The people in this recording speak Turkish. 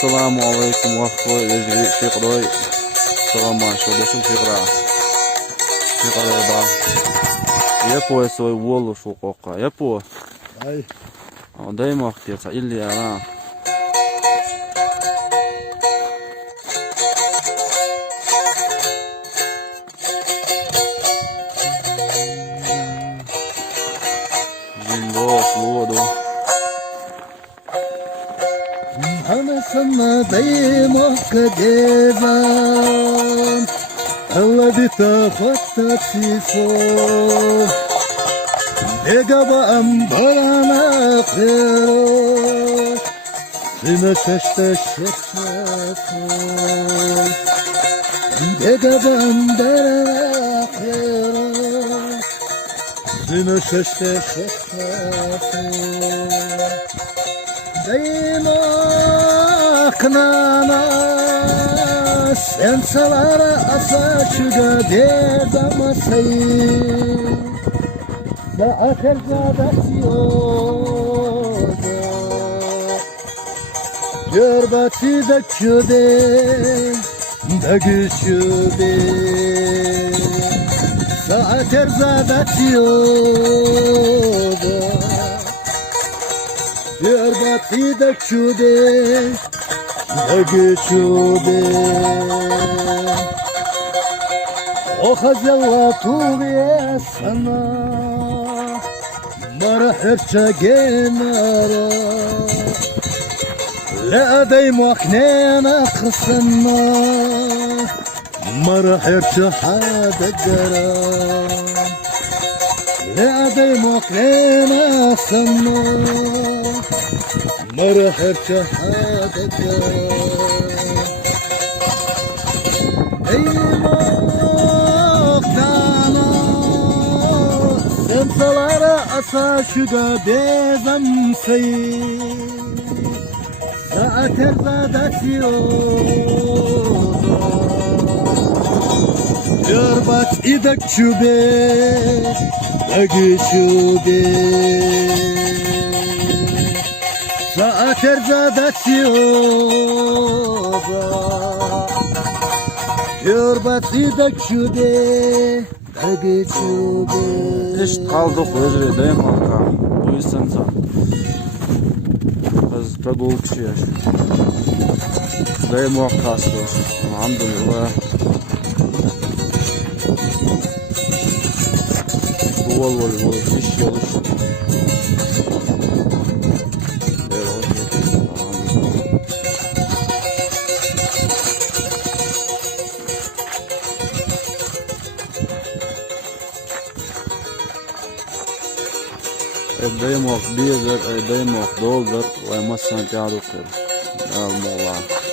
Assalamu alaikum warahmatullahi wabarakatuh. Assalamu alaikum Fiqra. Я по свой волу шукока. Я по. Ай. Дай махтеца или она. Жинго слово. Ana sana daymak devam Allah bita khatta tiso Negaba ambarana khero Sina şaşta şaşta Negaba ambarana khero Sina şaşta şaşta Kınana sen salara asa şuga derdama sayı da ater gadasiyoda Görbati da çöde da güçüde da ater gadasiyoda Görbati da çöde Geçude O hazalla tuğye sana Mara herça genara La adey maknena kısana Mara herça hadegara La adey maknena sana Mara herça hadegara Salara asa şuga bezam sayı Saater zadasiyo Yorbat idak çube Dagi çube Saater zadasiyo Yorbat idak çube İş kaldık özür dilerim kanka. Bu yüzden sen. Biz прогулки. Дай muhakkası olsun. Alhamdulillah. Vol iş yolu. Dayım ok bizdir, dayım ok doldur ve masan kağıdı kur. Ya Allah.